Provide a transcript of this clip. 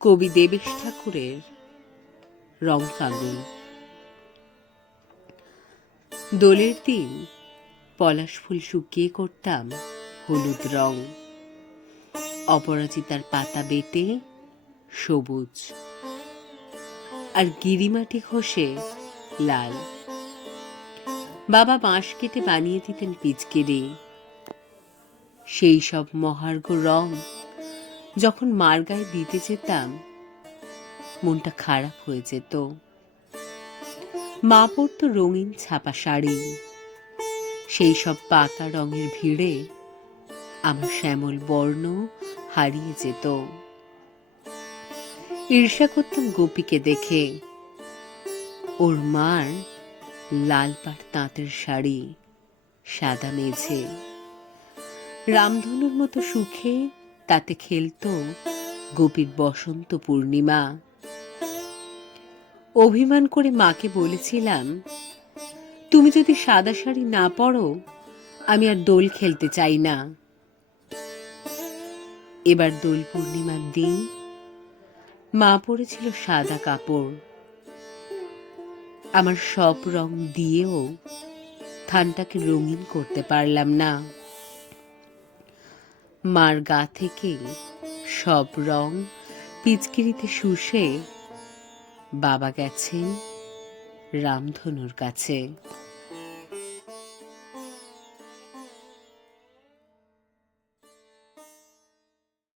কবি দেবেশ ঠাকুরের রং ফাগুন। দোলের দিন পলাশ ফুল শুকিয়ে করতাম হলুদ রং, অপরাজিতার পাতা বেটে সবুজ, আর গিরিমাটি ঘষে লাল। বাবা বাঁশ কেটে বানিয়ে দিতেন পিচকিরি। সেই সব মহার্ঘ রং যখন মার গায়ে দিতে যেতাম, মনটা খারাপ হয়ে যেত। মা পরতো রঙিন ছাপা শাড়ি, সেই সব পাকা রঙের ভিড়ে আমার শ্যামল বর্ণ হারিয়ে যেত। ঈর্ষা করতাম গোপীকে দেখে, ওর মার লাল পাড় তাঁতের শাড়ি, সাদা মেঝে, রামধনুর মতো সুখে তাতে খেলতো গোপীর বসন্ত পূর্ণিমা। অভিমান করে মাকে বলেছিলাম, তুমি যদি সাদা শাড়ি না পরো, আমি আর দোল খেলতে চাই না। এবার দোল পূর্ণিমার দিন মা পরেছিল সাদা কাপড়। আমার সব রং দিয়েও থানটাকে রঙিন করতে পারলাম না। মার গা থেকে সব রং পিচকিরিতে শুষে বাবা গেছেন রামধনুর কাছে।